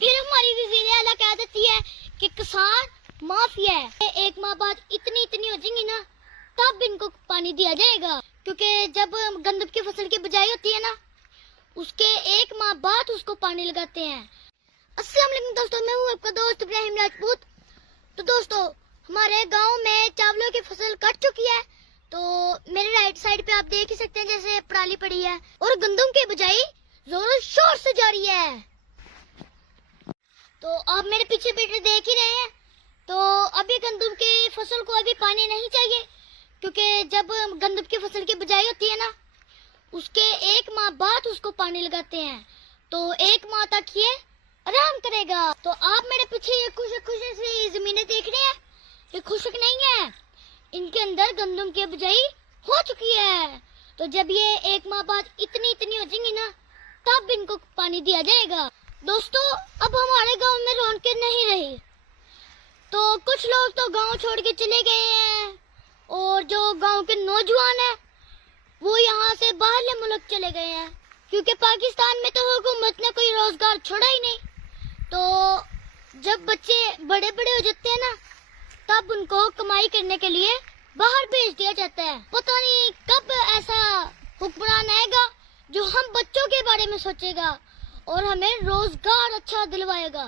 फिर हमारी वज़ीर आला कह देती है कि किसान माफिया है। एक माह बाद इतनी हो जाएंगी ना, तब इनको पानी दिया जाएगा, क्योंकि जब गंदम की फसल की बुआई होती है ना, उसके एक माह बाद उसको पानी लगाते हैं। अस्सलाम वालेकुम दोस्तों, मैं हूँ आपका दोस्त इब्राहिम राजपूत। तो दोस्तों, हमारे गांव में चावलों की फसल कट चुकी है। तो मेरे राइट साइड पे आप देख ही सकते हैं जैसे पराली पड़ी है, और गंदम की बुआई जोरों शोर से जारी है। तो आप मेरे पीछे बैठे देख ही रहे हैं। तो अभी गंदम की फसल को अभी पानी नहीं चाहिए, क्योंकि जब गंदम की फसल की बुआई होती है ना, उसके एक माह बाद उसको पानी लगाते हैं। तो एक माह तक ये आराम करेगा। तो आप मेरे पीछे ये खुशक सी जमीनें देख रहे हैं, ये खुशक नहीं है, इनके अंदर गंदम की बुआई हो चुकी है। तो जब ये एक माह बाद इतनी हो जाएंगी ना, तब इनको पानी दिया जाएगा। दोस्तों, अब हमारे गांव में रौनकें नहीं रही। तो कुछ लोग तो गांव छोड़ के चले गए हैं, और जो गांव के नौजवान हैं वो यहाँ से बाहरले मुल्क चले गए हैं, क्योंकि पाकिस्तान में तो हुकूमत ने कोई रोजगार छोड़ा ही नहीं। तो जब बच्चे बड़े हो जाते हैं ना, तब उनको कमाई करने के लिए बाहर भेज दिया जाता है। पता नहीं कब ऐसा हुक्मरान आएगा जो हम बच्चों के बारे में सोचेगा और हमें रोजगार अच्छा दिलवाएगा।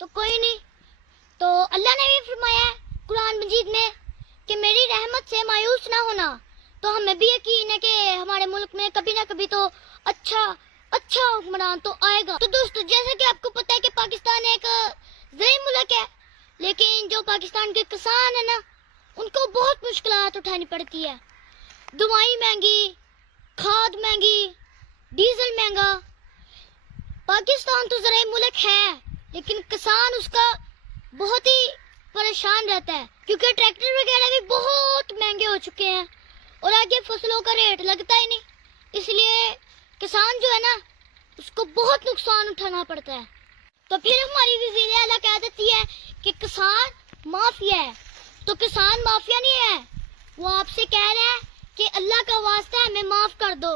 तो कोई नहीं, तो अल्लाह ने भी फरमाया है कुरान मजीद में कि मेरी रहमत से मायूस ना होना। तो हमें भी यकीन है कि हमारे मुल्क में कभी ना कभी तो अच्छा हुक्मरान तो आएगा। तो दोस्तों, जैसे कि आपको पता है कि पाकिस्तान एक ज़रीय मुल्क है, लेकिन जो पाकिस्तान के किसान है ना, उनको बहुत मुश्किलात उठानी पड़ती है। दवाई महंगी, खाद महंगी, डीजल महंगा। पाकिस्तान तो ज़रीय मुल्क है, लेकिन किसान उसका बहुत ही परेशान रहता है, क्योंकि ट्रैक्टर वगैरह भी बहुत महंगे हो चुके हैं और आगे फसलों का रेट लगता ही नहीं। इसलिए किसान जो है ना, उसको बहुत नुकसान उठाना पड़ता है। तो फिर हमारी वज़ीर आला कह देती है कि किसान माफिया है। तो किसान माफिया नहीं है, वो आपसे कह रहे हैं कि अल्लाह का वास्ता है, हमें माफ कर दो।